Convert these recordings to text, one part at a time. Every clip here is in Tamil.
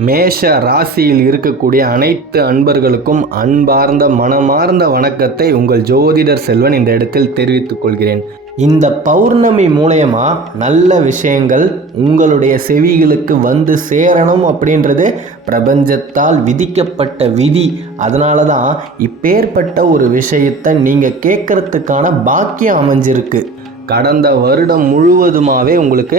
மேஷ ராசியில் இருக்கக்கூடிய அனைத்து அன்பர்களுக்கும் அன்பார்ந்த மனமார்ந்த வணக்கத்தை உங்கள் ஜோதிடர் செல்வன் இந்த இடத்தில் தெரிவித்துக் கொள்கிறேன். இந்த பௌர்ணமி மூலயமா நல்ல விஷயங்கள் உங்களுடைய செவிகளுக்கு வந்து சேரணும் அப்படின்றது பிரபஞ்சத்தால் விதிக்கப்பட்ட விதி. அதனால தான் இப்பேற்பட்ட ஒரு விஷயத்தை நீங்கள் கேட்கறதுக்கான பாக்கியம் அமைஞ்சிருக்கு. கடந்த வருடம் முழுவதுமாகவே உங்களுக்கு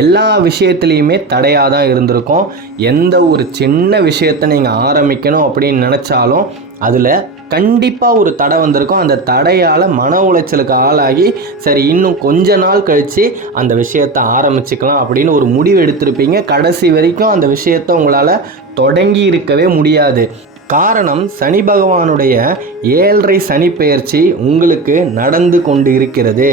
எல்லா விஷயத்துலேயுமே தடையாக தான் இருந்திருக்கும். எந்த ஒரு சின்ன விஷயத்தை நீங்கள் ஆரம்பிக்கணும் அப்படின்னு நினச்சாலும் அதில் கண்டிப்பாக ஒரு தடை வந்திருக்கும். அந்த தடையால் மன உளைச்சலுக்கு ஆளாகி சரி இன்னும் கொஞ்ச நாள் கழித்து அந்த விஷயத்தை ஆரம்பிச்சுக்கலாம் அப்படின்னு ஒரு முடிவு எடுத்திருப்பீங்க. கடைசி வரைக்கும் அந்த விஷயத்தை உங்களால் தொடங்கி இருக்கவே முடியாது. காரணம், சனி பகவானுடைய 7.5 சனி பெயர்ச்சி உங்களுக்கு நடந்து கொண்டு இருக்கிறது.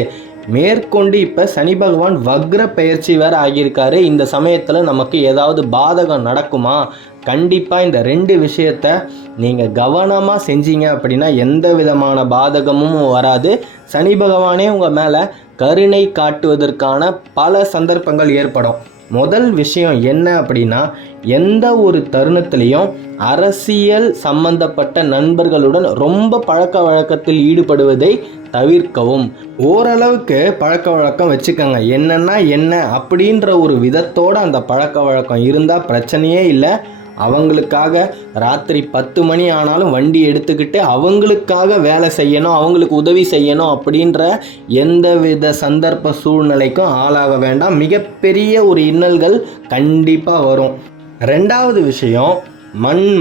மேற்கொண்டு இப்போ சனி பகவான் வக்ர பெயர்ச்சி வேறு ஆகியிருக்காரு. இந்த சமயத்தில் நமக்கு ஏதாவது பாதகம் நடக்குமா? கண்டிப்பாக இந்த 2 விஷயத்தை நீங்கள் கவனமாக செஞ்சீங்க அப்படின்னா எந்த விதமான பாதகமும் வராது. சனி பகவானே உங்கள் மேலே கருணை காட்டுவதற்கான பல சந்தர்ப்பங்கள் ஏற்படும். முதல் விஷயம் என்ன அப்படின்னா, எந்த ஒரு தருணத்திலையும் அரசியல் சம்பந்தப்பட்ட நண்பர்களுடன் ரொம்ப பழக்க வழக்கத்தில் ஈடுபடுவதை தவிர்க்கவும். ஓரளவுக்கு பழக்க வழக்கம் வச்சுக்கோங்க. என்னன்னா என்ன அப்படின்ற ஒரு விதத்தோடு அந்த பழக்க வழக்கம் இருந்தால் பிரச்சனையே இல்லை. அவங்களுக்காக ராத்திரி 10 மணி ஆனாலும் வண்டி எடுத்துக்கிட்டு அவங்களுக்காக வேலை செய்யணும், அவங்களுக்கு உதவி செய்யணும் அப்படின்ற எந்தவித சந்தர்ப்ப சூழ்நிலைக்கும் ஆளாக வேண்டாம். மிகப்பெரிய ஒரு இன்னல்கள் கண்டிப்பாக வரும். 2வது விஷயம்,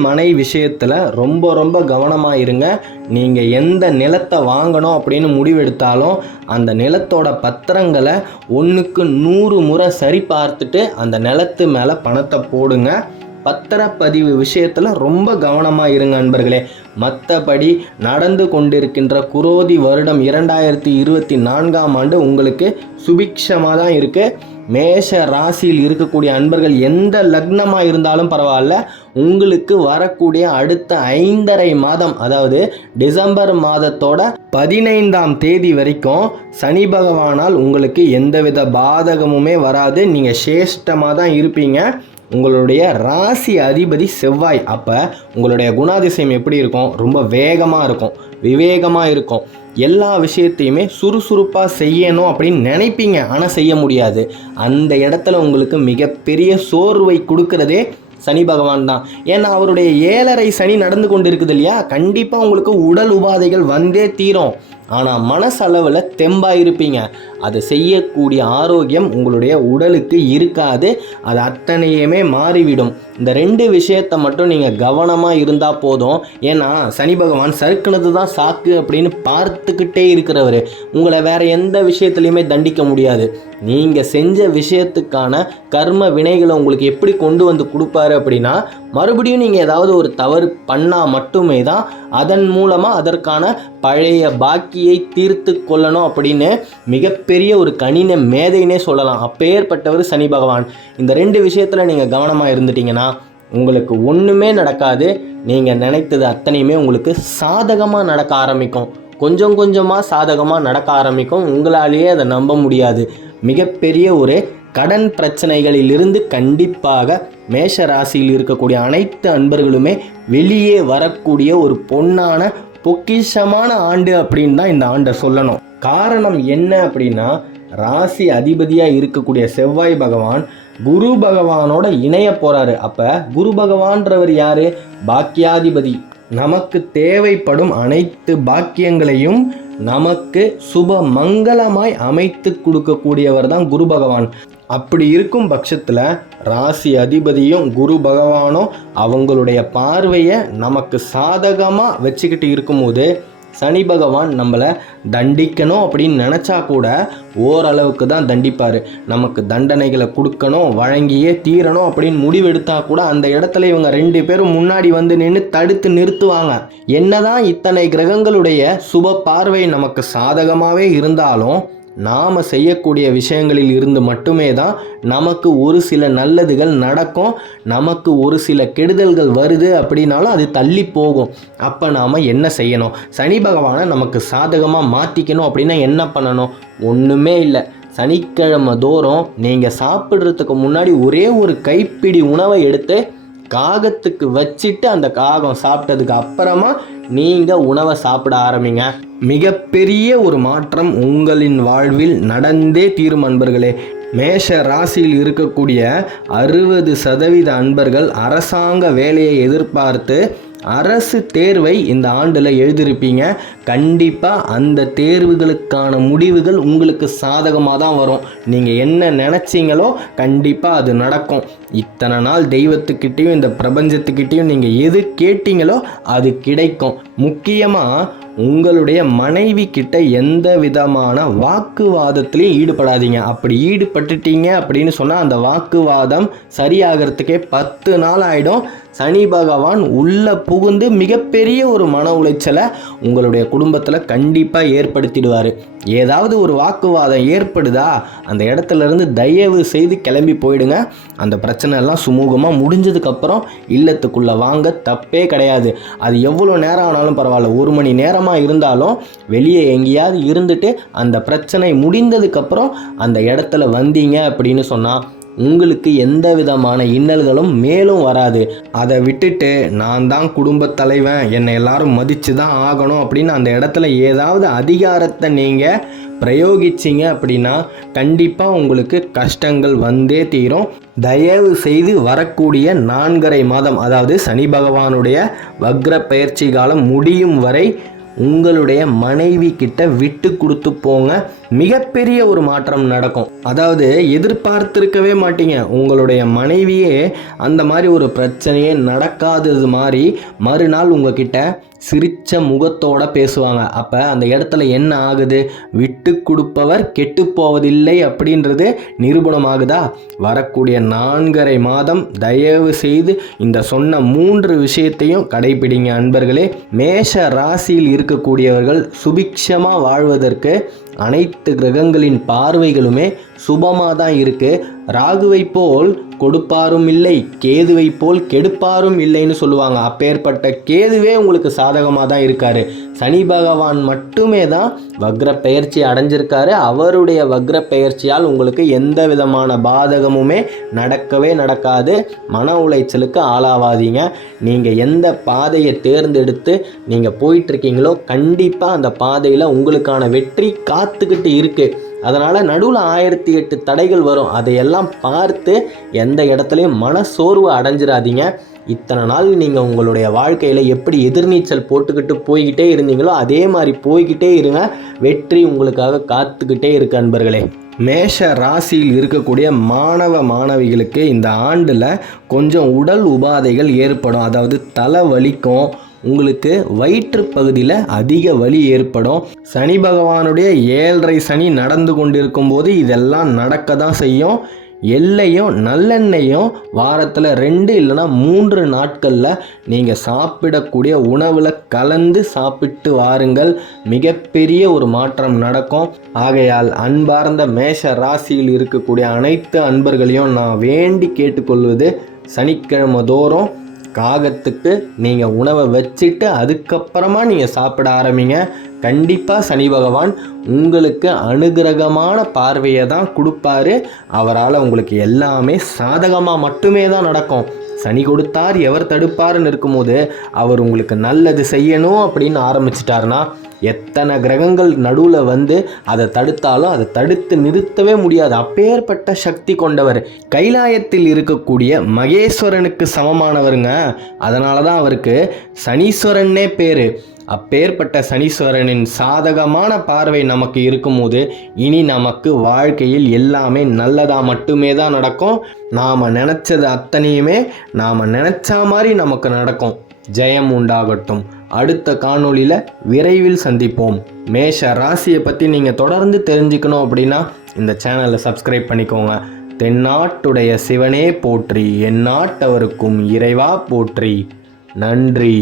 மனை விஷயத்தில் ரொம்ப கவனமாக இருங்க. நீங்கள் எந்த நிலத்தை வாங்கணும் அப்படின்னு முடிவெடுத்தாலும் அந்த நிலத்தோட பத்திரங்களை 1க்கு 100 முறை சரி பார்த்துட்டு அந்த நிலத்து மேலே பணத்தை போடுங்க. பத்திரப்பதிவு விஷயத்தில் ரொம்ப கவனமாக இருங்க நண்பர்களே. மற்றபடி நடந்து கொண்டிருக்கின்ற குரோதி வருடம் 2024ஆம் ஆண்டு உங்களுக்கு சுபிக்ஷமாக தான் இருக்குது. மேஷ ராசியில் இருக்கக்கூடிய அன்பர்கள் எந்த லக்னமாக இருந்தாலும் பரவாயில்ல, உங்களுக்கு வரக்கூடிய அடுத்த 5.5 மாதம், அதாவது டிசம்பர் மாதத்தோட 15ஆம் தேதி வரைக்கும் சனி பகவானால் உங்களுக்கு எந்தவித பாதகமுமே வராது. நீங்கள் சேஷ்டமாக தான் இருப்பீங்க. உங்களுடைய ராசி அதிபதி செவ்வாய். அப்போ உங்களுடைய குணாதிசயம் எப்படி இருக்கும்? ரொம்ப வேகமாக இருக்கும், விவேகமாக இருக்கும். எல்லா விஷயத்தையுமே சுறுசுறுப்பாக செய்யணும் அப்படின்னு நினைப்பீங்க, ஆனால் செய்ய முடியாது. அந்த இடத்துல உங்களுக்கு மிகப்பெரிய சோர்வை கொடுக்கறதே சனி பகவான் தான். ஏன்னா அவருடைய 7.5 சனி நடந்து கொண்டு இருக்குது இல்லையா? கண்டிப்பாக உங்களுக்கு உடல் உபாதைகள் வந்தே தீரும். ஆனால் மனசளவில் தெம்பாக இருப்பீங்க. அதை செய்யக்கூடிய ஆரோக்கியம் உங்களுடைய உடலுக்கு இருக்காது. அது அத்தனையுமே மாறிவிடும். இந்த 2 விஷயத்தை மட்டும் நீங்கள் கவனமாக இருந்தால் போதும். ஏன்னா சனி பகவான் சறுக்குனது தான் சாக்கு அப்படின்னு பார்த்துக்கிட்டே இருக்கிறவர். உங்களை வேறு எந்த விஷயத்துலையுமே தண்டிக்க முடியாது. நீங்கள் செஞ்ச விஷயத்துக்கான கர்ம வினைகளை உங்களுக்கு எப்படி கொண்டு வந்து கொடுப்பாரு அப்படின்னா, மறுபடியும் நீங்கள் ஏதாவது ஒரு தவறு பண்ணால் மட்டுமே தான் அதன் மூலமாக அதற்கான பழைய பாக்கியை தீர்த்து கொள்ளணும் அப்படின்னு மிகப்பெரிய ஒரு கணின மேதைனே சொல்லலாம். அப்பேற்பட்டவர் சனி பகவான். இந்த 2 விஷயத்தில் நீங்கள் கவனமாக இருந்துட்டீங்கன்னா உங்களுக்கு ஒன்றுமே நடக்காது. நீங்கள் நினைத்தது அத்தனையுமே உங்களுக்கு சாதகமாக நடக்க ஆரம்பிக்கும். கொஞ்சமாக சாதகமாக நடக்க ஆரம்பிக்கும். உங்களாலேயே அதை நம்ப முடியாது. மிகப்பெரிய ஒரு கடன் பிரச்சனைகளிலிருந்து கண்டிப்பாக மேஷ ராசியில் இருக்கக்கூடிய அனைத்து அன்பர்களுமே வெளியே வரக்கூடிய ஒரு பொன்னான பொக்கிஷமான ஆண்டு அப்படின்னு தான் இந்த ஆண்டை சொல்லணும். காரணம் என்ன அப்படின்னா, ராசி அதிபதியாக இருக்கக்கூடிய செவ்வாய் பகவான் குரு பகவானோட இணைய போகிறாரு. அப்போ குரு பகவான்றவர் யார்? பாக்கியாதிபதி. நமக்கு தேவைப்படும் அனைத்து பாக்கியங்களையும் நமக்கு சுப மங்களமாய் அமைத்து கொடுக்கக்கூடியவர் தான் குரு பகவான். அப்படி இருக்கும் பட்சத்தில் ராசி அதிபதியும் குரு பகவானும் அவங்களுடைய பார்வையை நமக்கு சாதகமாக வச்சுக்கிட்டு இருக்கும்போது சனி பகவான் நம்மளை தண்டிக்கணும் அப்படின்னு நினச்சா கூட ஓரளவுக்கு தான் தண்டிப்பார். நமக்கு தண்டனைகளை கொடுக்கணும், வழங்கியே தீரணும் அப்படின்னு முடிவெடுத்தால் கூட அந்த இடத்துல இவங்க 2 பேரும் முன்னாடி வந்து நின்று தடுத்து நிறுத்துவாங்க. என்னதான் இத்தனை கிரகங்களுடைய சுப பார்வை நமக்கு சாதகமாகவே இருந்தாலும் நாம் செய்யக்கூடிய விஷயங்களில் இருந்து மட்டுமே தான் நமக்கு ஒரு சில நல்லதுகள் நடக்கும். நமக்கு ஒரு சில கெடுதல்கள் வருது அப்படின்னாலும் அது தள்ளி போகும். அப்போ நாம் என்ன செய்யணும்? சனி பகவானை நமக்கு சாதகமாக மாற்றிக்கணும் அப்படின்னா என்ன பண்ணணும்? ஒன்றுமே இல்லை. சனிக்கிழமை தோறும் நீங்கள் சாப்பிட்றதுக்கு முன்னாடி ஒரே ஒரு கைப்பிடி உணவை எடுத்து காகத்துக்கு வச்சுட்டு அந்த காகம் சாப்பிட்டதுக்கு அப்புறமா நீங்கள் உணவை சாப்பிட ஆரம்பிங்க. மிகப்பெரிய ஒரு மாற்றம் உங்களின் வாழ்வில் நடந்தே தீரும் அன்பர்களே. மேஷ ராசியில் இருக்கக்கூடிய 60% அன்பர்கள் அரசாங்க வேலையை எதிர்பார்த்து அரசு தேர்வை இந்த ஆண்டில் எழுதியிருப்பீங்க. கண்டிப்பாக அந்த தேர்வுகளுக்கான முடிவுகள் உங்களுக்கு சாதகமாக தான் வரும். நீங்கள் என்ன நினச்சிங்களோ கண்டிப்பாக அது நடக்கும். இத்தனை நாள் தெய்வத்துக்கிட்டேயும் இந்த பிரபஞ்சத்துக்கிட்டேயும் நீங்கள் எது கேட்டீங்களோ அது கிடைக்கும். முக்கியமாக உங்களுடைய மனைவி கிட்ட எந்த விதமான வாக்குவாதத்திலையும் ஈடுபடாதீங்க. அப்படி ஈடுபட்டுட்டீங்க அப்படின்னு சொன்னால் அந்த வாக்குவாதம் சரியாகிறதுக்கே 10 நாள் ஆகிடும். சனி பகவான் உள்ள புகுந்து மிகப்பெரிய ஒரு மன உளைச்சலை உங்களுடைய குடும்பத்தில் கண்டிப்பாக ஏற்படுத்திடுவார். ஏதாவது ஒரு வாக்குவாதம் ஏற்படுதா, அந்த இடத்துல இருந்து தயவு செய்து கிளம்பி போயிடுங்க. அந்த பிரச்சனை எல்லாம் சுமூகமாக முடிஞ்சதுக்கப்புறம் இல்லத்துக்குள்ளே வாங்க, தப்பே கிடையாது. அது எவ்வளோ நேரம் ஆனாலும் பரவாயில்ல, 1 மணி நேரமாக இருந்தாலும் வெளியே எங்கேயாவது இருந்துட்டு அந்த பிரச்சனை முடிந்ததுக்கப்புறம் அந்த இடத்துல வந்தீங்க அப்படின்னு சொன்னால் உங்களுக்கு எந்த விதமான இன்னல்களும் மேலும் வராது. அதை விட்டுட்டு நான் தான் குடும்ப தலைவன், என்னை எல்லாரும் மதித்து தான் ஆகணும் அப்படின்னு அந்த இடத்துல ஏதாவது அதிகாரத்தை நீங்கள் பிரயோகிச்சிங்க அப்படின்னா கண்டிப்பாக உங்களுக்கு கஷ்டங்கள் வந்தே தீரும். தயவு செய்து வரக்கூடிய 4.5 மாதம், அதாவது சனி பகவானுடைய வக்ர பயிற்சி காலம் முடியும் வரை உங்களுடைய மனைவி கிட்ட விட்டு கொடுத்து போங்க. மிகப்பெரிய ஒரு மாற்றம் நடக்கும். அதாவது எதிர்பார்த்திருக்கவே மாட்டீங்க, உங்களுடைய மனைவியே அந்த மாதிரி ஒரு பிரச்சனையே நடக்காதது மாதிரி மறுநாள் உங்ககிட்ட சிரிச்ச முகத்தோட பேசுவாங்க. அப்போ அந்த இடத்துல என்ன ஆகுது, விட்டு கொடுப்பவர் கெட்டு போவதில்லை அப்படின்றது நிரூபணமாகுதா? வரக்கூடிய 4.5 மாதம் தயவு செய்து இந்த சொன்ன 3 விஷயத்தையும் கடைபிடிங்க அன்பர்களே. மேஷ ராசியில் இருக்கக்கூடியவர்கள் சுபிக்ஷமாக வாழ்வதற்கு அனைத்து கிரகங்களின் பார்வைகளுமே சுபமாக தான் இருக்குது. ராகுவை போல் கொடுப்பாரும் இல்லை, கேதுவை போல் கெடுப்பாரும் இல்லைன்னு சொல்லுவாங்க. அப்பேற்பட்ட கேதுவே உங்களுக்கு சாதகமாக தான் இருக்காரு. சனி பகவான் மட்டுமே தான் வக்ர பெயர்ச்சி அடைஞ்சிருக்காரு. அவருடைய வக்ர பெயர்ச்சியால் உங்களுக்கு எந்த விதமான பாதகமுமே நடக்கவே நடக்காது. மன உளைச்சலுக்கு ஆளாவாதீங்க. நீங்கள் எந்த பாதையை தேர்ந்தெடுத்து நீங்கள் போயிட்டுருக்கீங்களோ கண்டிப்பாக அந்த பாதையில் உங்களுக்கான வெற்றி காத்துக்கிட்டு இருக்குது. அதனால் நடுவில் 1008 தடைகள் வரும். அதையெல்லாம் பார்த்து எந்த இடத்துலையும் மன சோர்வு அடைஞ்சிடாதீங்க. இத்தனை நாள் நீங்கள் உங்களுடைய வாழ்க்கையில் எப்படி எதிர்நீச்சல் போட்டுக்கிட்டு போய்கிட்டே இருந்தீங்களோ அதே மாதிரி போய்கிட்டே இருங்க. வெற்றி உங்களுக்காக காத்துக்கிட்டே இருக்கு அன்பர்களே. மேஷ ராசியில் இருக்கக்கூடிய மாணவ மாணவிகளுக்கு இந்த ஆண்டில் கொஞ்சம் உடல் உபாதைகள் ஏற்படும். அதாவது தலை வலிக்கும், உங்களுக்கு வயிற்று பகுதியில் அதிக வலி ஏற்படும். சனி பகவானுடைய 7.5 சனி நடந்து கொண்டிருக்கும் போது இதெல்லாம் நடக்க தான் செய்யும். எல்லையும் நல்லெண்ணெயும் வாரத்தில் 2 இல்லைனா 3 நாட்களில் நீங்கள் சாப்பிடக்கூடிய உணவில் கலந்து சாப்பிட்டு வாருங்கள். மிகப்பெரிய ஒரு மாற்றம் நடக்கும். ஆகையால் அன்பார்ந்த மேஷ ராசியில் இருக்கக்கூடிய அனைத்து அன்பர்களையும் நான் வேண்டி கேட்டுக்கொள்வது, சனிக்கிழமை தோறும் காகத்துக்கு நீங்கள் உணவை வச்சுட்டு அதுக்கப்புறமா நீங்கள் சாப்பிட ஆரம்பிங்க. கண்டிப்பாக சனி பகவான் உங்களுக்கு அனுகிரகமான பார்வையை தான் கொடுப்பாரு. அவரால் உங்களுக்கு எல்லாமே சாதகமாக மட்டுமே தான் நடக்கும். சனி கொடுத்தார் எவர் தடுப்பார்னு இருக்கும்போது அவர் உங்களுக்கு நல்லது செய்யணும் அப்படின்னு ஆரம்பிச்சிட்டாருன்னா எத்தனை கிரகங்கள் நடுவில் வந்து அதை தடுத்தாலும் அதை தடுத்து நிறுத்தவே முடியாது. அப்பேற்பட்ட சக்தி கொண்டவர். கைலாயத்தில் இருக்கக்கூடிய மகேஸ்வரனுக்கு சமமானவருங்க. அதனால தான் அவருக்கு சனீஸ்வரன்னே பேர். அப்பேற்பட்ட சனீஸ்வரனின் சாதகமான பார்வை நமக்கு இருக்கும்போது இனி நமக்கு வாழ்க்கையில் எல்லாமே நல்லதாக மட்டுமே தான் நடக்கும். நாம் நினச்சது அத்தனையுமே நாம் நினச்சா மாதிரி நமக்கு நடக்கும். ஜெயம் உண்டாகட்டும். அடுத்த காணொளியில் விரைவில் சந்திப்போம். மேஷ ராசியை பற்றி நீங்கள் தொடர்ந்து தெரிஞ்சுக்கணும் அப்படின்னா இந்த சேனலை சப்ஸ்கிரைப் பண்ணிக்கோங்க. தென்னாட்டுடைய சிவனே போற்றி, எந்நாட்டவருக்கும் இறைவா போற்றி. நன்றி.